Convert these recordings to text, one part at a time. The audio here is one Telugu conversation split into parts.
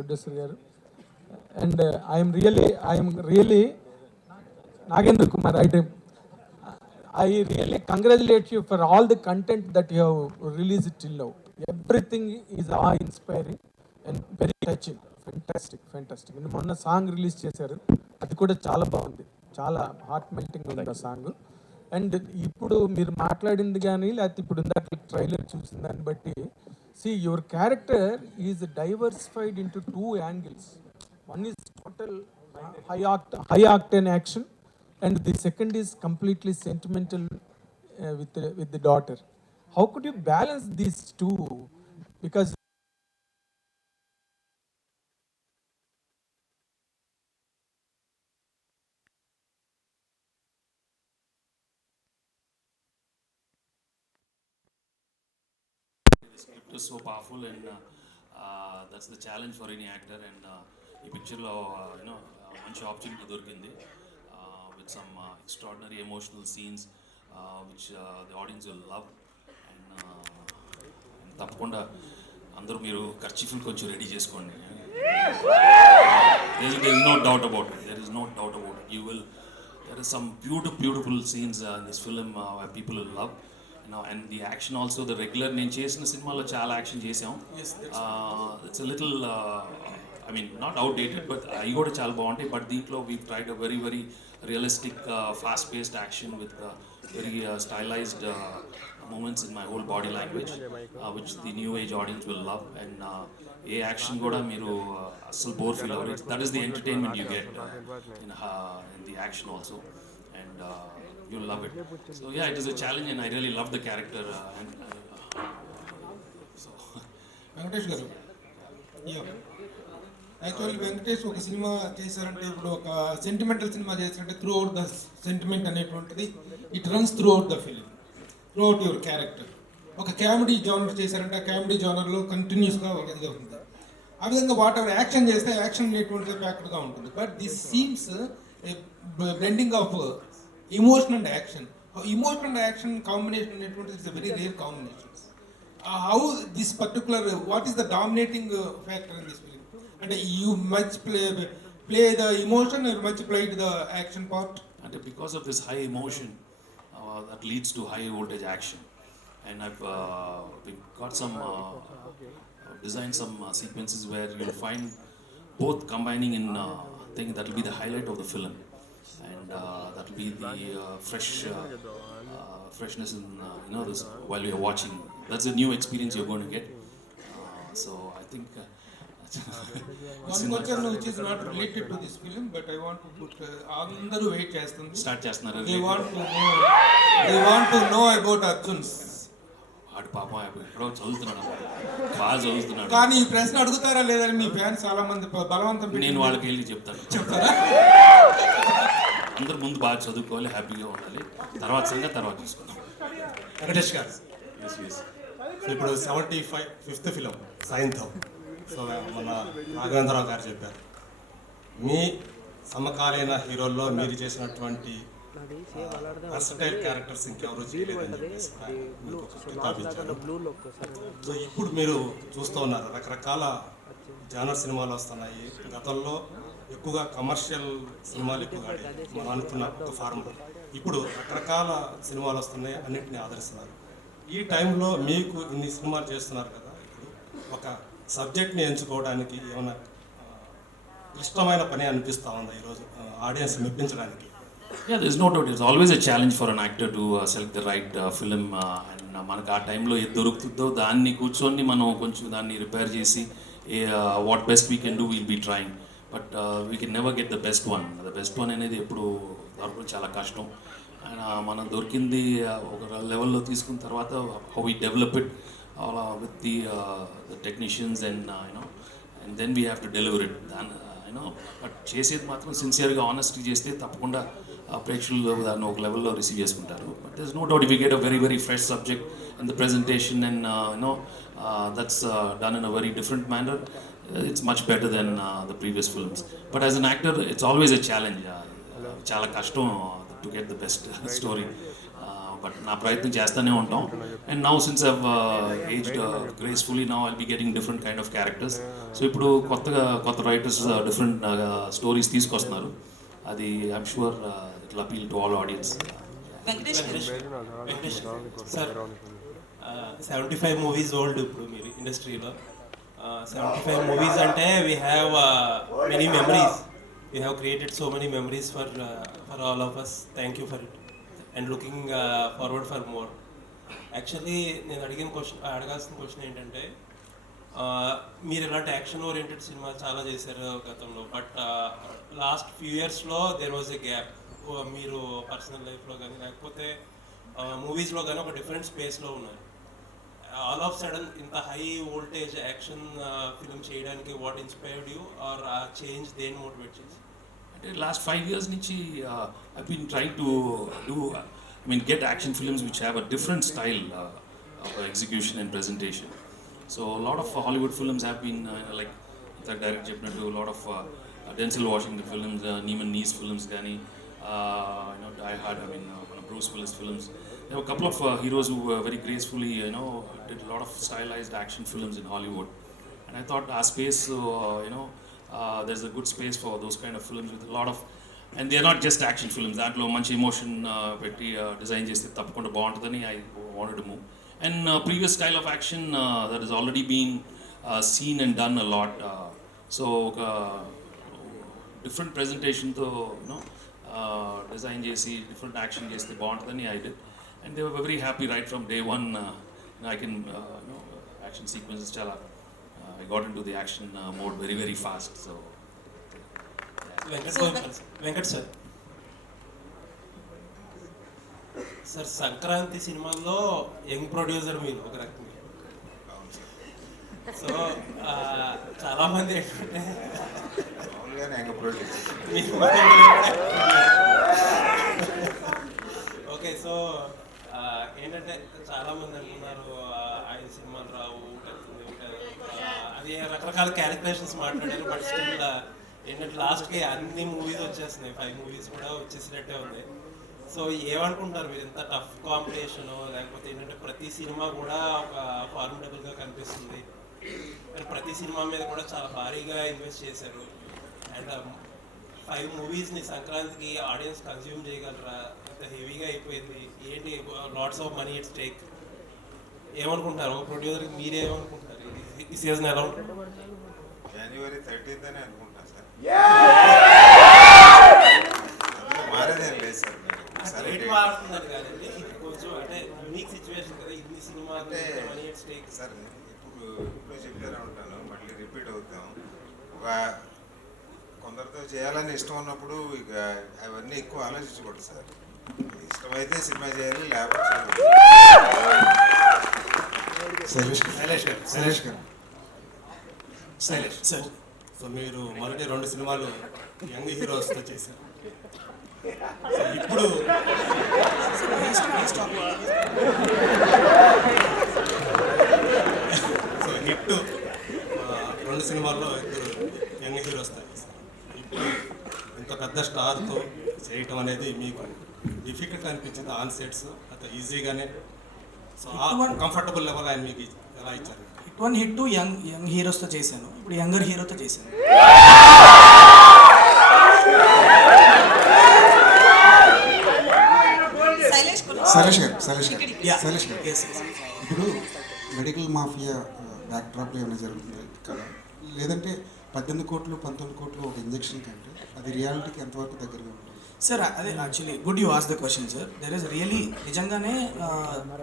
ప్రొడ్యూసర్ గారు. And I'm really Nagendra Kumar, I really congratulate you for all the content that you have released till now. Everything is awe-inspiring and very touching. Fantastic. నేను మొన్న సాంగ్ రిలీజ్ చేశారు, అది కూడా చాలా బాగుంది, చాలా హార్ట్ మెల్టింగ్ ఉంది ఆ సాంగ్. అండ్ ఇప్పుడు మీరు మాట్లాడింది కానీ లేకపోతే ఇప్పుడు ఇందాక ట్రైలర్ చూసిన దాన్ని బట్టి, see your character is diversified into two angles. One is total high octane action, and the second is completely sentimental with the daughter. How could you balance these two? Because the script is so powerful, and that's the challenge for any actor. And ఈ పిక్చర్లో మంచి ఆపర్చునిటీ దొరికింది with some extraordinary emotional scenes which the audience will love. And తప్పకుండా అందరూ మీరు ఖర్చీఫులు కొంచెం రెడీ చేసుకోండి. there is no doubt about it. There is some beautiful scenes in this film where people will love. And the action also, the regular నేను చేసిన సినిమాలో చాలా యాక్షన్ చేసాం. It's a little not outdated, but అవి కూడా చాలా బాగుంటాయి. బట్ దీంట్లో we've tried a very realistic fast paced action with very stylized moments in my whole body language, which the new age audience will love. And A action కూడా మీరు అస్సలు బోర్ ఫీల్ అవ్వరు. That is the entertainment you get in the action also, and you'll love it. So yeah, it is a challenge, and I really love the character. Venkatesh గారు, యాక్చువల్లీ వెంకటేష్ ఒక సినిమా చేశారంటే, ఇప్పుడు ఒక సెంటిమెంటల్ సినిమా చేశారంటే త్రూ అవుట్ ద సెంటిమెంట్ అనేటువంటిది it runs through out the film, through out your character. ఒక కామెడీ జోనర్ చేశారంటే ఆ కామెడీ జోనర్లో కంటిన్యూస్గా ఇది అవుతుంది. ఆ విధంగా వాట్ ఎవర్ యాక్షన్ చేస్తే యాక్షన్ అనేటువంటిది ప్యాక్డ్గా ఉంటుంది. But this seems blending of emotion and action. Emotion and action combination is a very rare combination. How this particular, what is the dominating factor in this film? And you much play the emotion, or much played the action part? And because of this high emotion that leads to high voltage action, and I've got some designed some sequences where you'll find both combining in thing that will be the highlight of the film. And that will be the freshness in this while you're watching. That's a new experience you're going to get. So I think one question which is not related to this film, but I want to put andaru wait chestundi, start chestunaru. They want to know about Arjun's. ఆడు పాపం ఎప్పుడో చదువుతున్నాడు, బాగా చదువుతున్నాడు. కానీ ఈ ప్రశ్న అడుగుతారా లేదని మీ ఫ్యాన్స్ చాలా మంది బలవంతం. నేను వాళ్ళకి వెళ్ళి చెప్తారా? అందరు ముందు బాగా చదువుకోవాలి, హ్యాపీగా ఉండాలి, తర్వాత సంగతి తర్వాత చూసుకుందాం. వెంకటేష్ గారు, సో ఇప్పుడు 75th ఫిలిం సాయంత్రం. సో మన రాఘవేంద్రరావు గారు చెప్పారు, మీ సమకాలీన హీరోల్లో మీరు చేసినటువంటి వర్సటైల్ క్యారెక్టర్స్ ఇంకెవరు చేయలేదని చెప్పేసి సో ఇప్పుడు మీరు చూస్తూ ఉన్నారు రకరకాల జానర్ సినిమాలు వస్తున్నాయి. గతంలో ఎక్కువగా కమర్షియల్ సినిమాలు ఎక్కువగా మనం అనుకున్న ఒక ఫార్ములా, ఇప్పుడు రకరకాల సినిమాలు వస్తున్నాయి, అన్నింటినీ ఆదరిస్తున్నారు. ఈ టైంలో మీకు ఇన్ని సినిమాలు చేస్తున్నారు కదా, ఇప్పుడు ఒక సబ్జెక్ట్ని ఎంచుకోవడానికి ఏమైనా క్లిష్టమైన పని అనిపిస్తూ ఉందా ఈరోజు audience మెప్పించడానికి? Yeah, there's no doubt. It's always a challenge for an actor to select the right film. And మనకు ఆ టైంలో ఏది దొరుకుతుందో దాన్ని కూర్చొని మనం కొంచెం దాన్ని రిపేర్ చేసి what best we can do will be trying. But we can never get the best one. The best one అనేది ఎప్పుడు దొరకడం చాలా కష్టం. అండ్ మనం దొరికింది ఒక లెవెల్లో తీసుకున్న తర్వాత how we develop it with the technicians and and then we have to deliver it. But చేసేది మాత్రం సిన్సియర్గా ఆనెస్ట్గా చేస్తే తప్పకుండా ప్రేక్షకులు దాన్ని ఒక లెవెల్లో రిసీవ్ చేసుకుంటారు. But there is no doubt if you get a very fresh subject and the presentation and that's done in a very different manner, it's much better than the previous films. But as an actor, it's always a challenge. Chala kashtam to get the best story. But నా ప్రయత్నం చేస్తూనే ఉంటాం. And now since I've aged gracefully now I'll be getting different kind of characters. So ఇప్పుడు కొత్త రైటర్స్ డిఫరెంట్ స్టోరీస్ తీసుకొస్తున్నారు. అది I'm sure it will appeal to all audience. Venkatesh sir 75 movies old ఇప్పుడు మీరు ఇండస్ట్రీలో. 75 మూవీస్ అంటే we have many memories. We have created so many memories for all of us. Thank you for it and looking forward for more. Actually నేను అడగాల్సిన క్వశ్చన్ ఏంటంటే, మీరు ఇలాంటి యాక్షన్ ఓరియంటెడ్ సినిమాలు చాలా చేశారు గతంలో, బట్ లాస్ట్ ఫ్యూ ఇయర్స్లో దేర్ వాజ్ ఎ గ్యాప్. మీరు పర్సనల్ లైఫ్లో కానీ లేకపోతే మూవీస్లో కానీ ఒక డిఫరెంట్ స్పేస్లో ఉన్నారు. ఆల్ ఆఫ్ సడన్ ఇంత హై వోల్టేజ్ యాక్షన్ ఫిల్మ్ చేయడానికి వాట్ ఇన్స్పైర్డ్ యూ ఆర్ ఆ చేంజ్ దేని మోటివేట్ చేసి? అంటే లాస్ట్ 5 years నుంచి I been trying to do get action films which have a different style of execution and presentation. So a lot of Hollywood films have been like direct చెప్పినట్టు a lot of Denzel Washington films, Neiman Nee's films కానీ Die Hard, Bruce Willis films. There were a couple of heroes who were very gracefully did a lot of stylized action films in Hollywood, and I thought our space there's a good space for those kind of films with a lot of, and they are not just action films, దాంట్లో మంచి ఎమోషన్ పెట్టి డిజైన్ చేస్తే తప్పకుండా బాగుంటుందని I wanted to move. And previous style of action that has already been seen and done a lot, so ఒక డిఫరెంట్ ప్రెజెంటేషన్తో డిజైన్ చేసి డిఫరెంట్ యాక్షన్ చేస్తే బాగుంటుందని I did, and they were very happy right from day one. I can action sequences chala I got into the action mode very very fast. So Venkat sir Sankranti సినిమాల్లో యంగ్ ప్రొడ్యూసర్ మీరు ఒక రకంగా. సో చాలా మంది ఏంటంటే ఓకే, సో ఏంటంటే చాలా మంది అంటున్నారు 5 సినిమాలు రావు, అది రకరకాల క్యాలిక్యులేషన్స్ మాట్లాడారు. బట్ స్టిల్ ఏంటంటే లాస్ట్కి అన్ని మూవీస్ వచ్చేస్తున్నాయి, 5 మూవీస్ కూడా వచ్చేసినట్టే ఉంది. సో ఏమనుకుంటారు మీరు? ఎంత టఫ్ కాంపిటీషన్, లేకపోతే ఏంటంటే ప్రతి సినిమా కూడా ఒక ఫార్మిడబుల్గా కనిపిస్తుంది, అండ్ ప్రతి సినిమా మీద కూడా చాలా భారీగా ఇన్వెస్ట్ చేశారు. అండ్ 5 మూవీస్ని సంక్రాంతికి ఆడియన్స్ కన్జ్యూమ్ చేయగలరా? ఇంత హెవీగా అయిపోయింది ఏంటి? Lots of money at stake. ఏమనుకుంటారు ఒక ప్రొడ్యూసర్కి? మీరేమనుకుంటారు ఈ సీజన్ ఎలా ఉంటుంది? January 30th అని అనుకుంటా సార్. మారేదేం లేదు సార్. రేట్ మారుతున్నారు కదండి, ఇది కొంచెం అంటే యూనిక్ సిచ్యువేషన్ కదా, ఇన్ని సినిమా అంటే మనీ ఎట్ స్టేక్. సార్ ఇప్పుడు చెప్తానే ఉంటాను, మళ్ళీ రిపీట్ అవుతాం. ఒక కొందరితో చేయాలని ఇష్టం ఉన్నప్పుడు ఇక అవన్నీ ఎక్కువ ఆలోచించకూడదు సార్. ఇష్టమైతే సినిమా చేయాలి, లేకపోతే శైలేష్ సార్. సో మీరు మొదటి 2 సినిమాలు యంగ్ హీరోస్తో చేశారు. సో ఇప్పుడు సో హిట్ 2 సినిమాల్లో 2 యంగ్ హీరోస్తో చేశారు. ఇప్పుడు ఇంత పెద్ద స్టార్తో చేయటం అనేది మీకు డిఫికల్ట్ అనిపించింది? ఆన్ సెట్స్ అంత ఈజీగానే, సో కంఫర్టబుల్ లెవెల్ ఆయన మీకు ఎలా ఇచ్చారు? హిట్ 2 యంగ్ హీరోస్తో చేశాను, ఇప్పుడు యంగర్ హీరోతో చేశాను. శైలేష్ గారు ఇప్పుడు మెడికల్ మాఫియా బ్యాక్డ్రాప్లో ఏమైనా జరుగుతుంది కదా, లేదంటే 18 కోట్లు 19 కోట్లు ఒక ఇంజెక్షన్ కంటే అది రియాలిటీకి ఎంతవరకు దగ్గరగా ఉంటుంది? సార్ అదే actually good you ask the question sir. There is really నిజంగానే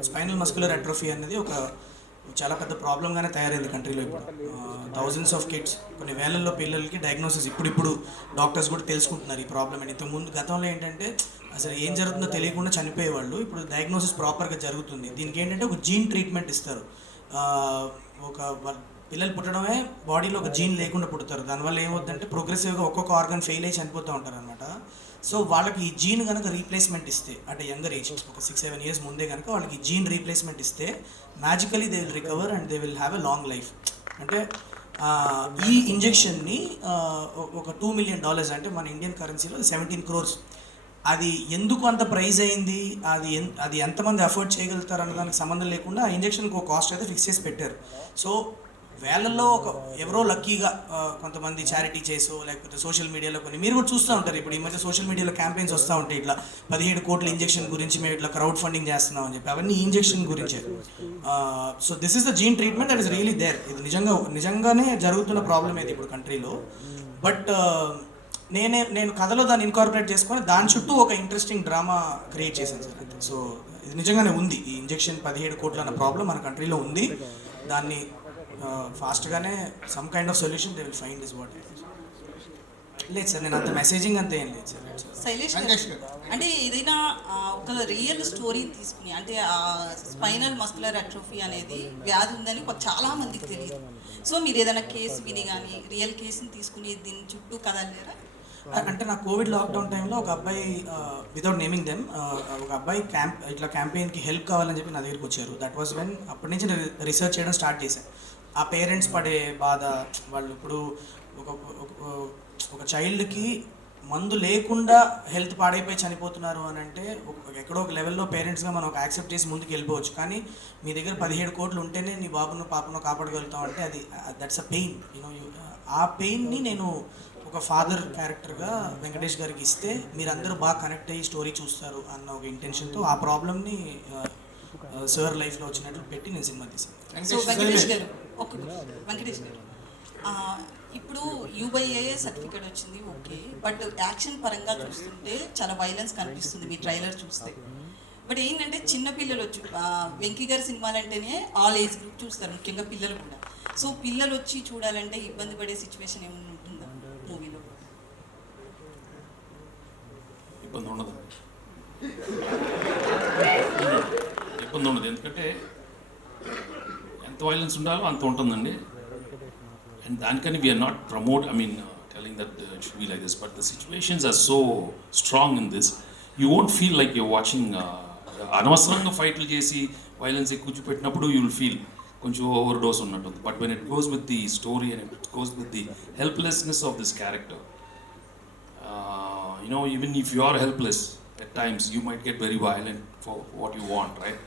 స్పైనల్ మస్కులర్ అట్రోఫీ అనేది ఒక చాలా పెద్ద ప్రాబ్లంగానే తయారైంది కంట్రీలో. ఇప్పుడు థౌజండ్స్ ఆఫ్ కిడ్స్, కొన్ని వేలల్లో పిల్లలకి డయాగ్నోసిస్ ఇప్పుడు డాక్టర్స్ కూడా తెలుసుకుంటున్నారు ఈ ప్రాబ్లం అని. ఇంతకుముందు గతంలో ఏంటంటే అసలు ఏం జరుగుతుందో తెలియకుండా చనిపోయేవాళ్ళు, ఇప్పుడు డయాగ్నోసిస్ ప్రాపర్గా జరుగుతుంది. దీనికి ఏంటంటే ఒక జీన్ ట్రీట్మెంట్ ఇస్తారు. ఒక పిల్లలు పుట్టడమే బాడీలో ఒక జీన్ లేకుండా పుడతారు, దానివల్ల ఏమవుతుందంటే ప్రోగ్రెసివ్గా ఒక్కొక్క ఆర్గన్ ఫెయిల్ అయ్యి చనిపోతూ ఉంటారు అనమాట. సో వాళ్ళకి ఈ జీన్ కనుక రీప్లేస్మెంట్ ఇస్తే, అంటే యంగర్ ఏజ్ ఒక 6-7 years ముందే కనుక వాళ్ళకి జీన్ రీప్లేస్మెంట్ ఇస్తే మ్యాజికలీ they will recover and they will have a long life. అంటే ఈ ఇంజెక్షన్ని ఒక $2 million, అంటే మన ఇండియన్ కరెన్సీలో 17 crores అది ఎందుకు అంత ప్రైజ్ అయింది, అది ఎంతమంది అఫోర్డ్ చేయగలుగుతారు అన్న దానికి సంబంధం లేకుండా ఆ ఇంజెక్షన్కి ఒక కాస్ట్ అయితే ఫిక్స్ చేసి పెట్టారు. సో వేలల్లో ఎవరో లక్కీగా కొంతమంది చారిటీ చేసో లేకపోతే సోషల్ మీడియాలో కొన్ని మీరు కూడా చూస్తూ ఉంటారు. ఇప్పుడు ఈ మధ్య సోషల్ మీడియాలో క్యాంపెయిన్స్ వస్తూ ఉంటాయి, ఇట్లా 17 కోట్ల ఇంజెక్షన్ గురించి మేము ఇట్లా క్రౌడ్ ఫండింగ్ చేస్తున్నాం అని చెప్పి. అవన్నీ ఇంజెక్షన్ గురించే. So this is the gene treatment that is really there. ఇది నిజంగానే జరుగుతున్న ప్రాబ్లం ఇది ఇప్పుడు కంట్రీలో. బట్ నేను కథలో దాన్ని ఇన్కార్పొరేట్ చేసుకొని దాని చుట్టూ ఒక ఇంట్రెస్టింగ్ డ్రామా క్రియేట్ చేశాను సార్. అయితే సో ఇది నిజంగానే ఉంది, ఈ ఇంజెక్షన్ 17 కోట్ల అన్న ప్రాబ్లం మన కంట్రీలో ఉంది. దాన్ని ఫాస్ట్గానే some kind of solution they will find is what. లేదు సార్, నేను అంత మెసేజింగ్ అంతా ఏం లేదు సార్. శైలేష్ గారు, అంటే ఏదైనా ఒక రియల్ స్టోరీ తీసుకుని, అంటే స్పైనల్ మస్కులర్ అట్రోఫీ అనేది వ్యాధి ఉందని చాలా మందికి తెలియదు. సో మీరు ఏదైనా కేసు విని కానీ రియల్ కేసుని తీసుకుని దీని చుట్టూ కదలేరా? అంటే నా కోవిడ్ లాక్డౌన్ టైంలో ఒక అబ్బాయి, వితౌట్ నేమింగ్ దెమ్, ఒక అబ్బాయి ఇట్లా క్యాంపెయిన్కి హెల్ప్ కావాలని చెప్పి నా దగ్గరికి వచ్చారు. దట్ వాజ్ వెన్ అప్పటి నుంచి నేను రీసెర్చ్ చేయడం స్టార్ట్ చేశాను. ఆ పేరెంట్స్ పడే బాధ, వాళ్ళు ఇప్పుడు ఒక చైల్డ్కి మందు లేకుండా హెల్త్ పాడైపోయి చనిపోతున్నారు అని అంటే ఎక్కడో ఒక లెవెల్లో పేరెంట్స్గా మనం ఒక యాక్సెప్ట్ చేసి ముందుకు వెళ్ళిపోవచ్చు. కానీ మీ దగ్గర 17 కోట్లు ఉంటేనే నీ బాబును పాపను కాపాడగలుగుతాం అంటే అది దట్స్ అ పెయిన్. ఆ పెయిన్ని నేను ఒక ఫాదర్ క్యారెక్టర్గా వెంకటేష్ గారికి ఇస్తే మీరందరూ బాగా కనెక్ట్ అయ్యి స్టోరీ చూస్తారు అన్న ఒక ఇంటెన్షన్తో ఆ ప్రాబ్లమ్ని సార్ లైఫ్లో వచ్చినట్లు పెట్టి నేను సినిమా తీసాను. సో వెంకటేష్ గారు, ఇప్పుడు UBA సర్టిఫికేట్ వచ్చింది, ఓకే. బట్ యాక్షన్ పరంగా చూస్తుంటే చాలా వైలెన్స్ కనిపిస్తుంది మీ ట్రైలర్ చూస్తే. బట్ ఏంటంటే చిన్నపిల్లలు వచ్చి వెంకీ గారి సినిమాలు అంటేనే ఆల్ ఏజ్ గ్రూప్ చూస్తారు, ముఖ్యంగా పిల్లలు కూడా. సో పిల్లలు వచ్చి చూడాలంటే ఇబ్బంది పడే సిచ్యువేషన్ ఏమైనా ఉంటుందా మూవీలో? ఇబ్బంది ఉండదు, ఎందుకంటే ఎంత వైలెన్స్ ఉండాలో అంత ఉంటుందండి. అండ్ దానికని we are not telling that it should be like this, but the situations are so strong in this, you won't feel like you're watching అనవసరంగా ఫైట్లు చేసి వైలెన్స్ ఎక్కువ చూపెట్టినప్పుడు యూ విల్ ఫీల్ కొంచెం ఓవర్ డోస్ ఉన్నట్టుంది. But when it goes with the story and it goes with the helplessness of this character, even if you are helpless at times, you might get very violent for what you want, right?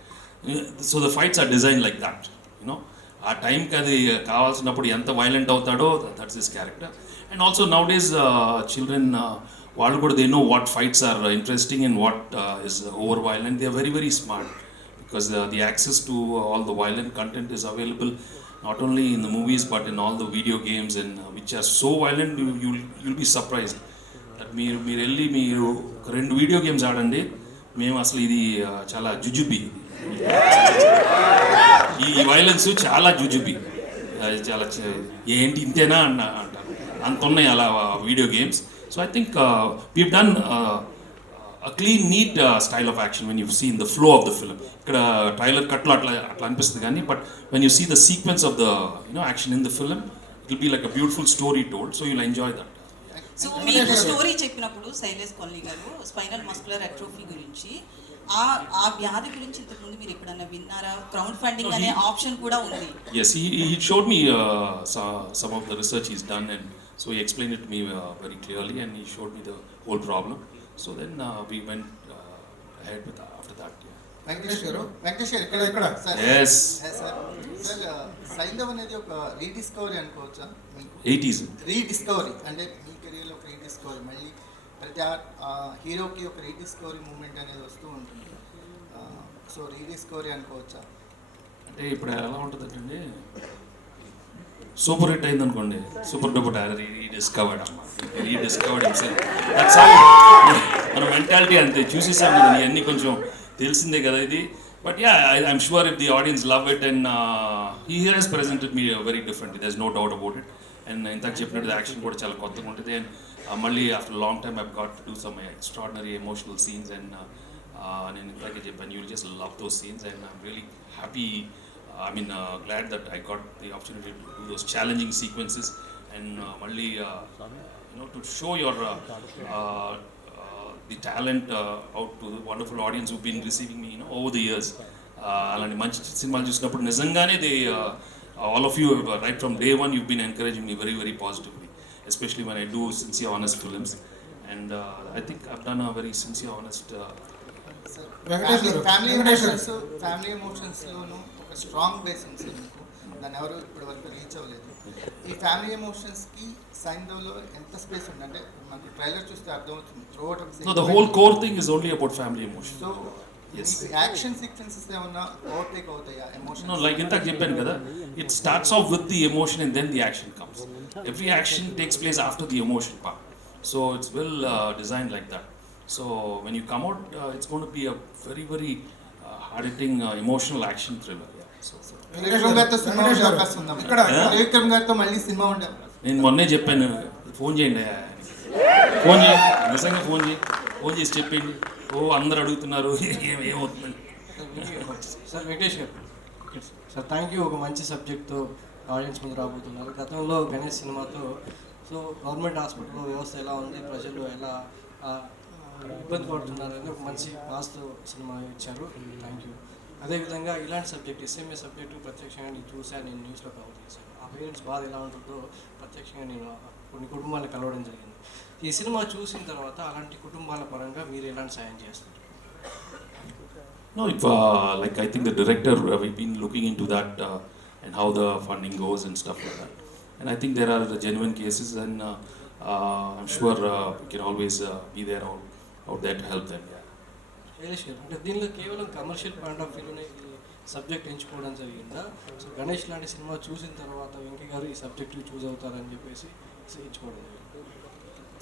So the fights are designed like that, ఆ టైంకి అది కావాల్సినప్పుడు ఎంత వైలెంట్ అవుతాడో that's this character. And also nowadays children వాళ్ళు కూడా they know what fights are interesting and what is over violent. They are very very smart because the access to all the violent content is available not only in the movies but in all the video games, and which are so violent you'll be surprised that మీరు వెళ్ళి మీరు 2 వీడియో గేమ్స్ ఆడండి, మేము అసలు ఇది చాలా జుజుబి, ఈ వైలెన్స్ చాలా జుజుబి, చాలా ఏంటి ఇంతేనా అంటారు, అంత ఉన్నాయి అలా video games. So I think we've done a clean, neat style of action when you see in the flow of the film. Ikkada trailer katlo atla anipisthundi gaani, but when you see the sequence of the action in the film, it will be like a beautiful story told, so you'll enjoy that. So మీకు స్టోరీ చెప్పినప్పుడు శైలేష్ కొల్లి గారు స్పైనల్ మస్కులర్ అట్రోఫీ గురించి, ఆ వ్యాధి గురించి ఇంతకుముందు మీరు ఎప్పుడన్నా విన్నారా? క్రౌడ్ ఫండింగ్ అనే ఆప్షన్ కూడా ఉంది. Yes, he showed me some of the research he's done, and so he explained it to me very clearly, and he showed me the whole problem. So then we went ahead with after that. Venkatesh గారు ఇక్కడ Yes. సార్ సైంధవ్ అనేది ఒక రీడిస్కవరీ అనుకోవచ్చా? 80s రీడిస్కవరీ అంటే మీ కెరీర్లో ఒక రీడిస్కవరీ, మళ్ళీ ప్రతి హీరోకి ఒక రీడిస్కవరీ మూమెంట్ అనేది వస్తూ ఉంటుంది. సో రీడిస్కవరీ అనుకోవచ్చా? అంటే ఇప్పుడు ఎలా ఉంటుందంటే సూపర్ హిట్ అయింది అనుకోండి, సూపర్ డూపర్ రీడిస్కవర్డ్ అమ్మా, రీడిస్కవర్డ్ హిమ్సెల్ఫ్. దట్స్ హౌ మన మెంటాలిటీ అంతే. చూసేసాం కదా ఇవన్నీ, కొంచెం తెలిసిందే కదా ఇది. But yeah, I'm sure if the audience love it, and he has presented me very different, there is no doubt about it. And ఇంతకు చెప్పినట్టు యాక్షన్ కూడా చాలా కొత్తగా ఉంటుంది. అండ్ మళ్ళీ after long time I've got to do some extraordinary emotional scenes, and నేను ఇంతకే చెప్పాను, you will just love those scenes, and I'm really happy. Glad that I got the opportunity to do those challenging sequences, and Malli, to show your the talent out to the wonderful audience who've been receiving me, over the years. Alani manchi cinemalu chusinapudu nizangane they all of you, right from day one, you've been encouraging me very very positively, especially when I do sincere honest films. and I think I've done a very sincere, honest. Venkatesh గారు, ఫ్యామిలీ వెంకటేష్ గారు. ఎమోషన్స్ ఎమోషన్స్లోనూ ఒక స్ట్రాంగ్ బేస్ ఉంది సార్ మీకు, దాన్ని ఎవరు ఇప్పటి వరకు రీచ్ అవ్వలేదు. ఈ ఫ్యామిలీ ఎమోషన్స్కి సైంధవ్లో ఎంత స్పేస్ ఉంది అంటే మనకు ట్రైలర్ చూస్తే అర్థమవుతుంది through out. No, the whole core thing is only about family emotion. So Yes. Action sequences ఏమన్నా ఓవర్టేక్ అవుతాయా ఎమోషన్? No, like ఇంతకు చెప్పాను కదా, it starts off with the emotion and then the action comes. Every action takes place after the emotion part. So it's well designed like that. So when you come out, it's going to be a very, very hard-hitting emotional action thriller. Yeah. So Trivikram గారితో సినిమా ఉండే అవకాశం ఉందా? ఇక్కడ త్రివిక్రమ్ గారితో మళ్ళీ సినిమా ఉండే అవకాశం? నేను మొన్నే చెప్పాను, ఫోన్ చేయండి ఆయనకి. ఫోన్ చేయి, నిజంగా ఫోన్ చేసి చెప్పండి. అందరు అడుగుతున్నారు ఏమవుతుందని. సార్ వెంకటేష్ గారు సార్, థ్యాంక్ యూ. ఒక మంచి సబ్జెక్ట్తో ఆడియన్స్ ముందు రాబోతున్నారు. గతంలో గణేష్ సినిమాతో సో గవర్నమెంట్ హాస్పిటల్లో వ్యవస్థ ఎలా ఉంది, ప్రజలు ఎలా ఇబ్బంది పడుతున్నారు అని ఒక మంచి పాజిటివ్ సినిమా ఇచ్చారు. Thank you. అదేవిధంగా ఇలాంటి సబ్జెక్ట్ ఎస్ఎంఏ సబ్జెక్టు ప్రత్యక్షంగా నేను చూశాను, నేను న్యూస్లో కవర్ చేశాను. ఆ పేరెంట్స్ బాధ ఎలా ఉంటుందో ప్రత్యక్షంగా నేను కొన్ని కుటుంబాలను కలవడం జరిగింది. ఈ సినిమా చూసిన తర్వాత అలాంటి కుటుంబాల పరంగా మీరు ఎలాంటి సాయం చేస్తారు? No, if like I think the director, we've been looking into that and how the funding goes and stuff like that. And I think there are the genuine cases, and I'm sure we can always be there out there to help them. Yeah. Ganesh గారు, అంటే దీనిలో కేవలం కమర్షియల్ పాయింట్ ఆఫ్ వ్యూలోనే ఈ సబ్జెక్ట్ ఎంచుకోవడం జరిగిందా? సో గణేష్ లాంటి సినిమా చూసిన తర్వాత వెంకీ గారు ఈ సబ్జెక్ట్ చూస్ అవుతారని చెప్పేసి ఎంచుకోవడం జరిగింది.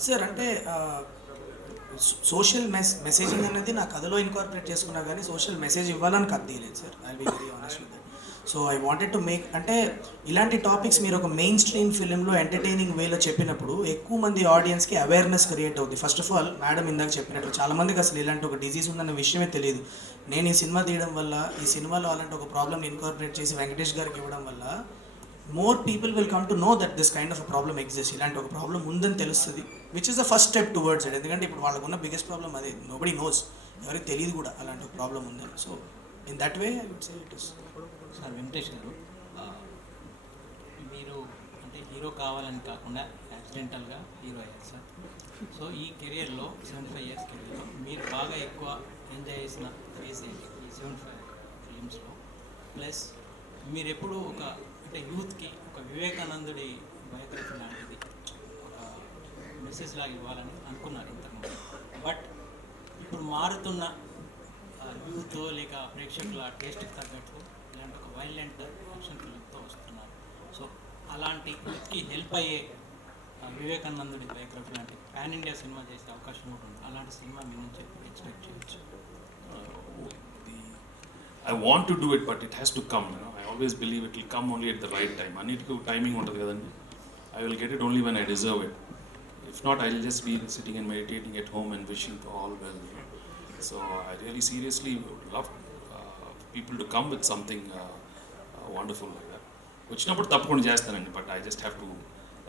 సార్ అంటే సోషల్ మెసేజింగ్ అనేది నా కథలో ఇన్కార్పొరేట్ చేసుకున్నా కానీ సోషల్ మెసేజ్ ఇవ్వాలని కథ తీయలేదు sir. I be very honest with that. So I wanted to make, అంటే ఇలాంటి టాపిక్స్ మీరు ఒక మెయిన్ స్ట్రీమ్ ఫిలింలో ఎంటర్టైనింగ్ వేలో చెప్పినప్పుడు ఎక్కువ మంది ఆడియన్స్కి అవేర్నెస్ క్రియేట్ అవుతుంది. ఫస్ట్ ఆఫ్ ఆల్ మేడం ఇందాక చెప్పినట్టు చాలామందికి అసలు ఇలాంటి ఒక డిజీజ్ ఉందన్న విషయమే తెలియదు. నేను ఈ సినిమా తీయడం వల్ల, ఈ సినిమాలో అలాంటి ఒక ప్రాబ్లమ్ని ఇన్కార్పొరేట్ చేసి వెంకటేష్ గారికి ఇవ్వడం వల్ల more people will come to know that this kind of a problem exist. ఇలాంటి ఒక ప్రాబ్లమ్ ఉందని తెలుస్తుంది, which is the first step towards it. ఎందుకంటే ఇప్పుడు వాళ్ళకున్న బిగ్గెస్ట్ ప్రాబ్లమ్ అదే, నోబడి నోస్, ఎవరికి తెలియదు కూడా అలాంటి ఒక ప్రాబ్లమ్ ఉందని. So in that way I would say it is. Sir Venkatesh garu, మీరు అంటే హీరో కావాలని కాకుండా యాక్సిడెంటల్గా హీరో అయ్యారు సార్. సో ఈ కెరియర్లో 75 years కెరియర్లో మీరు బాగా ఎక్కువ ఎంజాయ్ చేసిన ఫేజ్ ఏంటి ఈ 75 ఫిలిమ్స్లో? ప్లస్ మీరు ఎప్పుడు ఒక అంటే యూత్కి ఒక వివేకానందుడి బయోగ్రఫీ లాంటిది ఒక మెసేజ్ లాగా ఇవ్వాలని అనుకున్నారు ఇంతకుముందు. బట్ ఇప్పుడు మారుతున్న యూత్ లేక ప్రేక్షకుల టేస్ట్కి తగ్గట్టు ఇలాంటి ఒక వైలెంట్ యాక్షన్ ఫిలింతో వస్తున్నారు. సో అలాంటి యూత్కి హెల్ప్ అయ్యే వివేకానందుడి బయోగ్రఫీ లాంటి పాన్ ఇండియా సినిమా చేసే అవకాశం కూడా ఉంది. అలాంటి సినిమా మీ నుంచి ఎక్స్పెక్ట్ చేయొచ్చు? I want to do it, but it has to come. I always believe it will come only at the right time. I need to timing untadi kadandi. I will get it only when I deserve it. If not, I'll just be sitting and meditating at home and wishing for all well. So I really seriously would love people to come with something wonderful like that. Vachinappudu tappukonda chestanandi, but I just have to,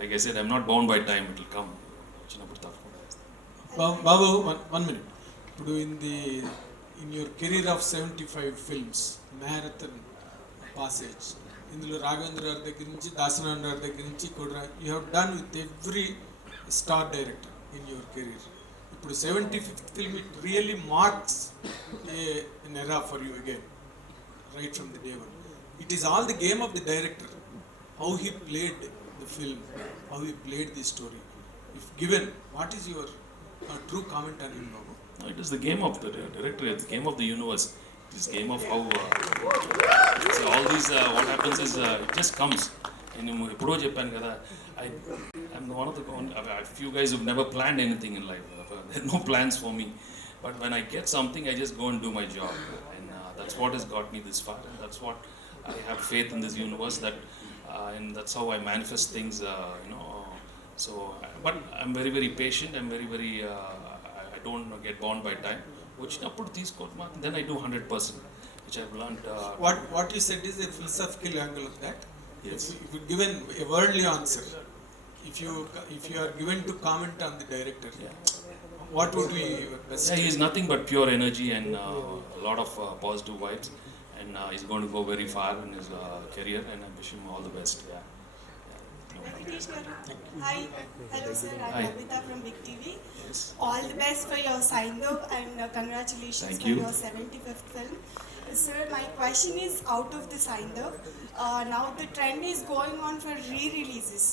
like I said, I'm not bound by time. It will come. Vachinappudu tappukonda chestanu. Babu, one minute. ఇప్పుడు in your career of 75 films, marathon passage, ఇందులో రాఘవేంద్ర గారి దగ్గర నుంచి దాసనారాయణ గారి దగ్గర నుంచి కూడా you have done with every star director in your career. ఇప్పుడు 75th film it really marks an era for you again, right from the day one. It is all the game of the director, how he played the film, how he played the story. If given, what is your true comment on him, Babu? No, it is the game of the director, it's the game of the universe. It is game of how so all these what happens is it just comes. And ippudo cheppanu kada, I'm one of the few guys who've never planned anything in life. There are no plans for me, but when I get something I just go and do my job, and that's what has got me this far, and that's what I have faith in this universe, that and that's how I manifest things, so but I'm very, very patient. I'm very, very I don't get bound by time. Vachinappudu teesukodu, then I do 100%, which I've learned. What you said is a philosophical angle of that. Yes. If you given a worldly answer, if you are given to comment on the director, what would be your best? Yeah, he is nothing but pure energy and a lot of positive vibes, and he's going to go very far in his career, and I wish him all the best. Yeah. Hi, hello sir, I'm Hi. Babita from Big TV. Yes. All the best for your sign-off and congratulations Thank for you. your 75th film. Sir, my question is out of the sign-off. Now the trend is going on for re-releases.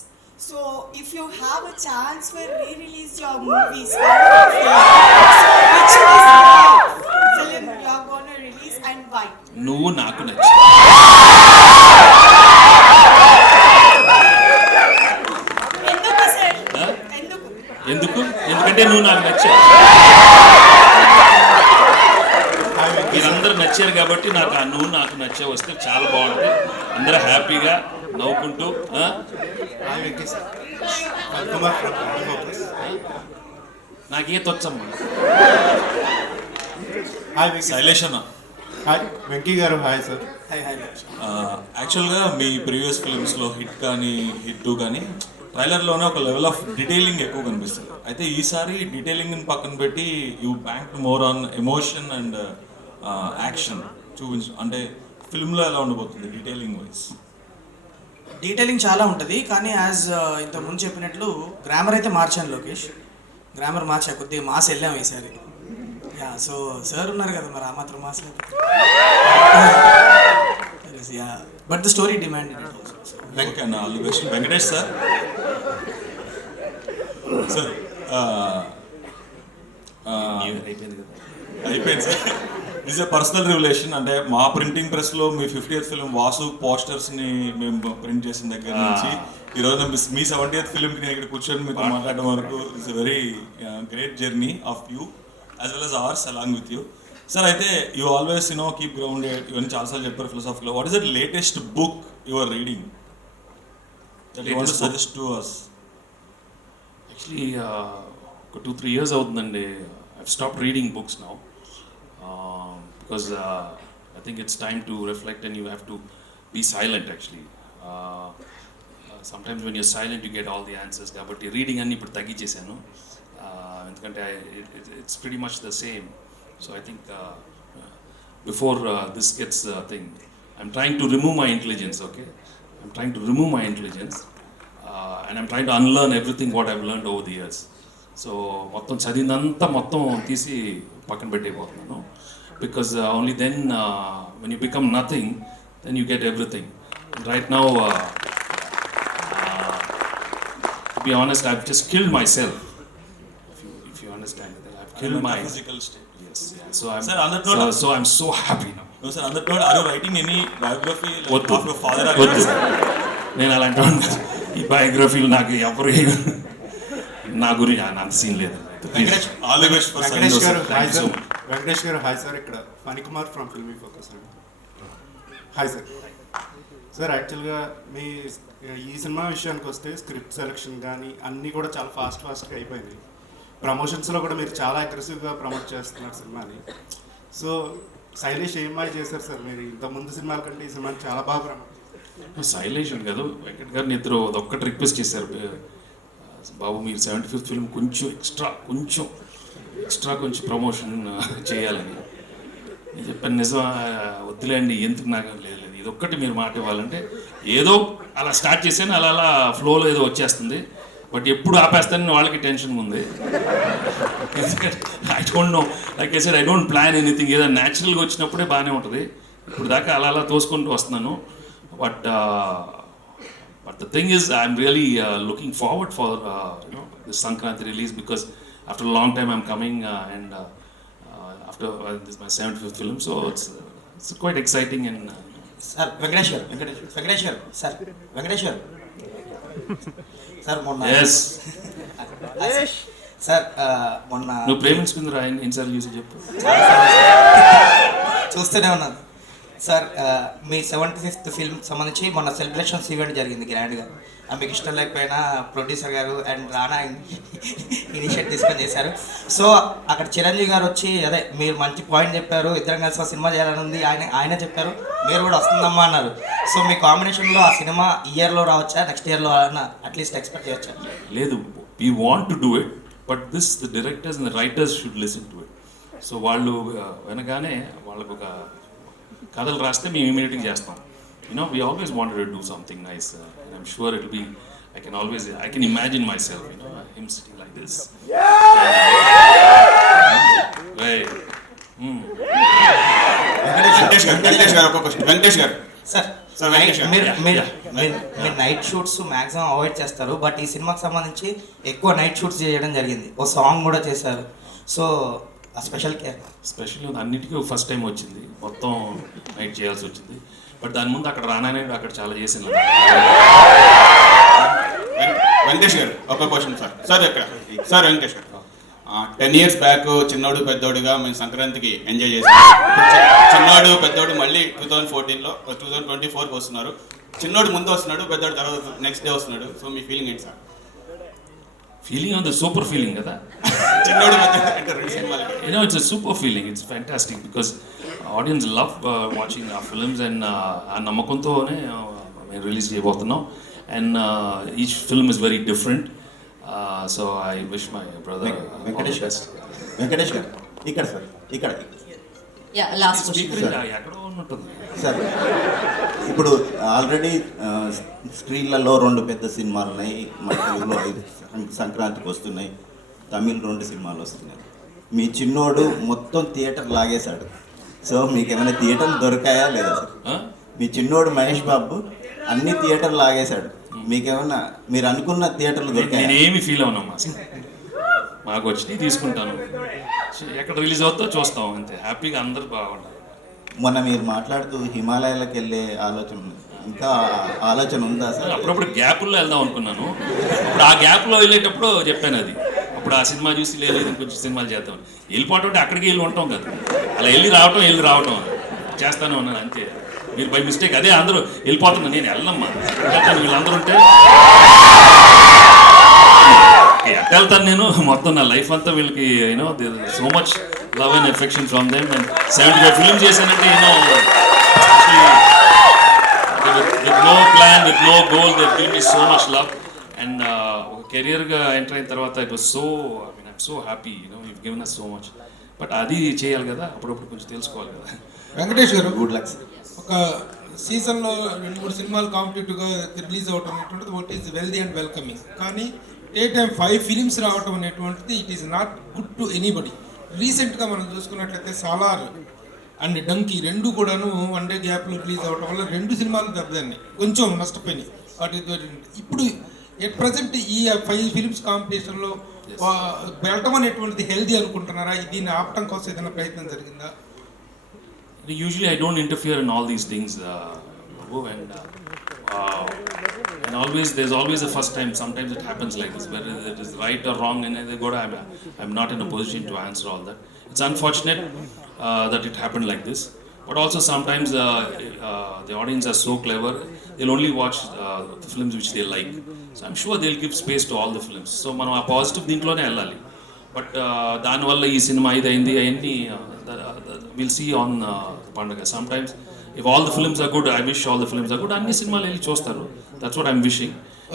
So if you have a chance for re-release your movies, so which is the film you are going to release and why? నువ్వు నాకు నచ్చి ఎందుకు sir? Huh? ఎందుకు? ఎందుకంటే నువ్వు నాకు నచ్చావు. మీరందరూ నచ్చారు కాబట్టి నాకు ఆ నువ్వు నాకు నచ్చే వస్తే చాలా బాగుంటుంది. అందరూ హ్యాపీగా నవ్వుకుంటూ నాకే తొచ్చమ్మా. శైలేష్ అన్న. హాయ్ వెంకీ గారు. Hi sir. యాక్చువల్గా మీ ప్రీవియస్ ఫిల్మ్స్లో హిట్ కానీ హిట్ 2 కానీ ట్రైలర్లోనే ఒక లెవెల్ ఆఫ్ డీటెయిలింగ్ ఎక్కువ కనిపిస్తుంది. అయితే ఈసారి డీటెయిలింగ్ని పక్కన పెట్టి you bank more on emotion and action చూపించు. అంటే ఫిల్మ్లో ఎలా ఉండబోతుంది డీటెయిలింగ్ వైజ్? డీటెయిలింగ్ చాలా ఉంటుంది, కానీ యాజ్ ఇంత ముందు చెప్పినట్లు గ్రామర్ అయితే మార్చాను లోకేష్. గ్రామర్ మార్చా, కొద్దిగా మాస్ వెళ్ళాము ఈసారి. యా, సో సార్ ఉన్నారు కదా, మరి ఆ మాత్రం mass. Yeah, but the story demand. Okay అన్న, all the best. Venkatesh sir. Sir అయిపోయింది sir. Is a personal relation. అంటే మా ప్రింటింగ్ ప్రెస్లో మీ 50th ఫిల్మ్ వాసు పోస్టర్స్ని మేము ప్రింట్ చేసిన దగ్గర నుంచి ఈరోజు మీ 70th ఫిల్మ్కి నేను ఇక్కడ కూర్చొని మీతో మాట్లాడడం వరకు it's a very great journey of you as well as ours along with you. Sir, అయితే యూ ఆల్వేస్ కీప్ గ్రౌండెడ్, ఇవన్నీ చాలాసార్లు చెప్పారు ఫిలాసఫీలో. What is the latest book you are reading that you want to suggest to us? Actually, 2-3 years అవుతుందండి. I've stopped reading books now because I think it's time to reflect and you have to be silent actually. Sometimes when you're silent you get all the answers. కాబట్టి రీడింగ్ అన్ని ఇప్పుడు తగ్గించేసాను, ఎందుకంటే it's pretty much the same. So I think before this gets thing, I'm trying to remove my intelligence, okay? I'm trying to remove my intelligence and I'm trying to unlearn everything what I've learned over the years. So మొత్తం చదివినంతా మొత్తం తీసి పక్కన పెట్టేపోతున్నాను. Because only then when you become nothing, then you get everything. And right now, to be honest, I've just killed myself. If you understand that, I've killed my physical state. Yes. Yeah. So I'm Sir, on that note, so I'm so happy now. No sir, on that note, are you writing any biography like of your father? నేను అలాంటి ఈ బయోగ్రఫీలు నాకు ఎవరు నా గురించి అంత సీన్ లేదు. All the best for Venkatesh గారు. Hi sir. వెంకటేష్ గారు హాయ్ సార్. ఇక్కడ ఫణికుమార్ ఫ్రమ్ ఫిల్మీ ఫోకస్ అండి. Hi sir. సార్, యాక్చువల్గా మీ ఈ సినిమా విషయానికి వస్తే స్క్రిప్ట్ సెలెక్షన్ కానీ అన్నీ కూడా చాలా ఫాస్ట్గా అయిపోయింది. ప్రమోషన్స్లో కూడా మీరు చాలా అగ్రెసివ్గా ప్రమోట్ చేస్తున్నారు సినిమాని. సో శైలేష్ ఏమాయి చేశారు సార్ మీరు ఇంత ముందు సినిమాల కంటే ఈ సినిమాని చాలా బాగా ప్రమోట్? శైలేష్ కాదు, వెంకట్ గారిని ఇద్దరు ఒక్కటి రిక్వెస్ట్ చేశారు, బాబు మీరు 75th ఫిల్మ్ కొంచెం ఎక్స్ట్రా ప్రమోషన్ చేయాలని. నేను చెప్పాను, నిజం వద్దులేండి, ఎందుకు నాకు లేదు ఇది ఒక్కటి మీరు మాట ఇవ్వాలంటే. ఏదో అలా స్టార్ట్ చేశాను, అలా ఫ్లోలో ఏదో వచ్చేస్తుంది. బట్ ఎప్పుడు ఆపేస్తానని వాళ్ళకి టెన్షన్ ఉంది. I don't know, like I said, I don't plan anything. ఏదో న్యాచురల్గా వచ్చినప్పుడే బాగానే ఉంటుంది. ఇప్పుడు దాకా అలా తోసుకుంటూ వస్తున్నాను. But the thing is, I'm really looking forward for this Sankranti release, because after a long time I'm coming and after this is my 75th film, so it's quite exciting. And sir Venkatesh గారు సార్ మొన్న సార్ మొన్న నువ్వు ప్రేమించుకుందిరా ఎన్నిసార్లు చూసి చెప్పు. చూస్తూనే ఉన్నాను సార్. మీ 75th ఫిల్మ్ సంబంధించి మొన్న సెలబ్రేషన్స్ ఈవెంట్ జరిగింది గ్రాండ్గా. మీకు ఇష్టం లేకపోయినా ప్రొడ్యూసర్ గారు అండ్ రానా ఇనిషియేట్ తీసుకొని చేశారు. సో అక్కడ చిరంజీవి గారు వచ్చి అదే మీరు మంచి పాయింట్ చెప్పారు, ఇద్దరం కలిసి ఒక సినిమా చేయాలని ఉంది, ఆయన చెప్పారు, మీరు కూడా వస్తుందమ్మా అన్నారు. సో మీ కాంబినేషన్లో ఆ సినిమా ఇయర్లో రావచ్చా, నెక్స్ట్ ఇయర్లో అన్న అట్లీస్ట్ ఎక్స్పెక్ట్ చేయొచ్చా? లేదు, we want to do it, but the directors and the writers should listen to it. So వాళ్ళు వెనగానే వాళ్ళకు ఒక కథలు రాస్తే మేము ఇమీడియట్గా చేస్తాం. We always wanted to do something nice, and I'm sure it'll be I can imagine myself, you know, him sitting like this. Right. Venkatesh గారు సార్ మీరు నైట్ షూట్స్ మ్యాక్సిమం అవాయిడ్ చేస్తారు, బట్ ఈ సినిమాకి సంబంధించి ఎక్కువ నైట్ షూట్స్ చేయడం జరిగింది, ఓ సాంగ్ కూడా చేశారు. సో ఆ స్పెషల్ అన్నిటికీ ఫస్ట్ టైం వచ్చింది, మొత్తం నైట్ చేయాల్సి వచ్చింది. బట్ దాని ముందు అక్కడ రానానే అక్కడ చాలా చేసింది. వెంకటేష్ గారు ఒక క్వశ్చన్ సార్ వెంకటేష్ గారు 10 years బ్యాక్ చిన్నోడు పెద్దోడుగా మేము సంక్రాంతికి ఎంజాయ్ చేసాం. చిన్నోడు పెద్దోడు మళ్ళీ 2024 వస్తున్నారు. చిన్నోడు ముందు వస్తున్నాడు, పెద్దోడు తర్వాత నెక్స్ట్ డే వస్తున్నాడు. సో మీ ఫీలింగ్ ఏంటి sir? Feeling on the super feeling kada. You know, it's a super feeling. It's fantastic because audience love watching our films and namakanto ne release cheyabothunam, and each film is very different. So I wish my brother Venkatesh garu ikkada sir ikkada yeah last question ekkado untundi sir. ఇప్పుడు ఆల్రెడీ స్క్రీన్లలో 2 పెద్ద సినిమాలు ఉన్నాయి, మన తెలుగులో 5 సంక్రాంతికి వస్తున్నాయి, తమిళ్ 2 సినిమాలు వస్తున్నాయి. మీ చిన్నోడు మొత్తం థియేటర్ లాగేశాడు. సో మీకు ఏమైనా థియేటర్లు దొరికాయా లేదా సార్? మీ చిన్నోడు మహేష్ బాబు అన్ని థియేటర్లు లాగేశాడు, మీకేమన్నా మీరు అనుకున్న థియేటర్లు దొరికాయా? నేనేమి ఫీల్ అవునమ్మా, మాకు వచ్చి తీసుకుంటాను, ఎక్కడ రిలీజ్ అవుతుందో చూస్తాం అంతే, హ్యాపీగా అందరూ బాగుంటారు. మొన్న మీరు మాట్లాడుతూ హిమాలయాలకు వెళ్ళే ఆలోచన ఇంకా ఆలోచన ఉందా సార్? అప్పుడప్పుడు గ్యాప్లో వెళ్దాం అనుకున్నాను. ఇప్పుడు ఆ గ్యాప్లో వెళ్ళేటప్పుడు చెప్పాను అది. అప్పుడు ఆ సినిమా చూసి లేదు కొంచెం సినిమాలు చేద్దాం, వెళ్ళిపోవటం అంటే అక్కడికి వెళ్ళి ఉంటాం కదా, అలా వెళ్ళి రావటం చేస్తానే ఉన్నాను అంతే. మీరు బై మిస్టేక్ అదే అందరూ వెళ్ళిపోతున్నా, నేను వెళ్ళమ్మా వెళ్తాను, వీళ్ళందరూ ఉంటే వెళ్తాను నేను. మొత్తం నా లైఫ్ అంతా వీళ్ళకి you know so much love and affection from them. And 75 film చేశానంటే you know with no plan, with no goal, they've given me so much love. And ఒక కెరియర్గా ఎంటర్ అయిన తర్వాత it was so, I mean, I'm so happy, you know, you've given us so much. But అది చేయాలి కదా, అప్పుడప్పుడు కొంచెం తెలుసుకోవాలి కదా. వెంకటేష్ గారు గుడ్ లక్. ఒక సీజన్లో 2-3 సినిమాలు కాంపిటేటివ్గా రిలీజ్ అవటం అనేటువంటిది what is wealthy and welcoming. కానీ ఏ టైం 5 ఫిలిమ్స్ రావటం అనేటువంటిది it is not good to anybody. రీసెంట్గా మనం చూసుకున్నట్లయితే సాలార్ అండ్ డంకీ 2 కూడాను 1 డే గ్యాప్లో రిలీజ్ అవ్వడం వల్ల 2 సినిమాలు దెబ్బతిన్నాయి, కొంచెం నష్టపోయినాయి. వాటి ఇప్పుడు ఎట్ ప్రజెంట్ ఈ 5 ఫిలిమ్స్ కాంపిటీషన్లో వెళ్ళటం అనేటువంటిది హెల్దీ అనుకుంటున్నారా? దీన్ని ఆపటం కోసం ఏదైనా ప్రయత్నం జరిగిందా? Usually I don't interfere in all these things, and always there's always a first time. Sometimes it happens like this, whether it is right or wrong, and they go, I'm not in a position to answer all that. It's unfortunate that it happened like this, but also sometimes the audience are so clever, they'll only watch the films which they like. So I'm sure they'll give space to all the films. So మనం ఆ పాజిటివ్ దీంట్లోనే వెళ్ళాలి. బట్ దానివల్ల ఈ సినిమా ఇది అయింది అవన్నీ విల్ సీ ఆన్ పండుగ. Sometimes if all the films are good, I wish all the films are good, అన్ని సినిమాలు వెళ్ళి చూస్తారు. That's what I'm wishing.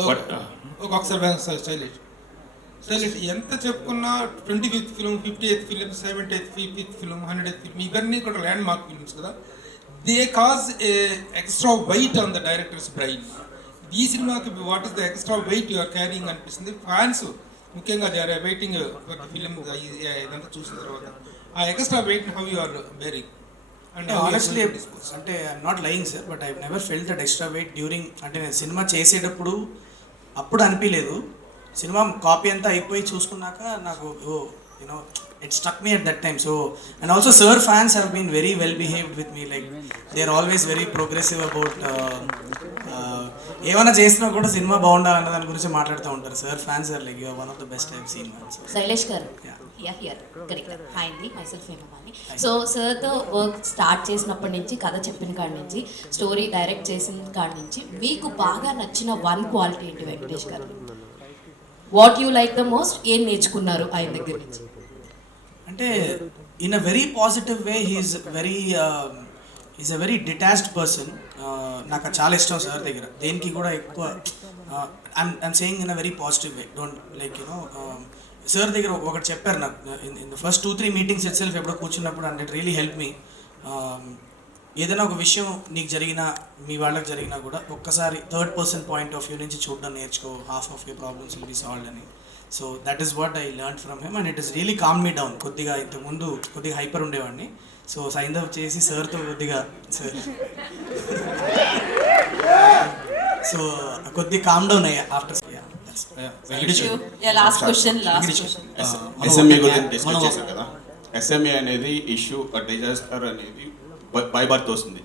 But ఒకసారి శైలేష్ ఎంత చెప్పుకున్నా 25th film, 50th film, 75th film, 100th film ఇవన్నీ కూడా ల్యాండ్ మార్క్ ఫిల్మ్స్ కదా. They cause a extra weight on the directors brain. ఈ సినిమాకి what is the extra weight you're carrying అనిపిస్తుంది. ఫ్యాన్స్ ముఖ్యంగా they are waiting for film ఇదంతా చూసిన తర్వాత ఆ extra weight how you are bearing? అంటే ఆనెస్ట్లీ అంటే I'm not lying sir, but I never felt that extra weight during, అంటే నేను సినిమా చేసేటప్పుడు అప్పుడు అనిపించలేదు. సినిమా కాపీ అంతా అయిపోయి చూసుకున్నాక నాకు you know it struck me at that time. So, and also sir fans have been very well behaved with me, like they are always very progressive about ఏమైనా చేసినా కూడా సినిమా బాగుండాలన్న దాని గురించి మాట్లాడుతూ ఉంటారు. Sir fans are like you are one of the best I have seen. Shailesh garu here correct. Hi అండి, మైసెల్ఫ్ హేమమాలిని. సో సార్తో వర్క్ స్టార్ట్ చేసినప్పటి నుంచి, కథ చెప్పిన కాడి నుంచి, స్టోరీ డైరెక్ట్ చేసిన కాడి నుంచి మీకు బాగా నచ్చిన 1 క్వాలిటీ ఏంటి Venkatesh garu? What you like the most? ఏం నేర్చుకున్నారు ఆయన దగ్గర నుంచి? అంటే in a very positive way he's is a very detached person. నాకు చాలా ఇష్టం సార్ దగ్గర. దేనికి కూడా ఎక్కువ I'm saying in a very positive way, don't like you know. Sir దగ్గర ఒకటి చెప్పారు నాకు in the first 2-3 meetings itself ఎప్పుడో కూర్చున్నప్పుడు, and it really help me. ఏదైనా ఒక విషయం నీకు జరిగినా మీ వాళ్ళకి జరిగినా కూడా ఒక్కసారి third person point of view నుంచి చూడడం నేర్చుకో, half of you problems will be solved అని. So that is what I learn from him and it is really calm me down. కొద్దిగా ఇంతకుముందు కొద్దిగా హైపర్ ఉండేవాడిని. సో సైంధవ్ చేసి సార్తో కొద్దిగా సార్ సో కొద్దిగా కామ్ డౌన్ అయ్యా ఆఫ్టర్. లాస్ట్ క్వశ్చన్ ఎస్ఎంఏ గురించి డిస్కస్ చేశారు కదా. ఎస్ఎంఏ అనేది ఇష్యూ డిజాస్టర్ అనేది బై బర్త్ వస్తుంది.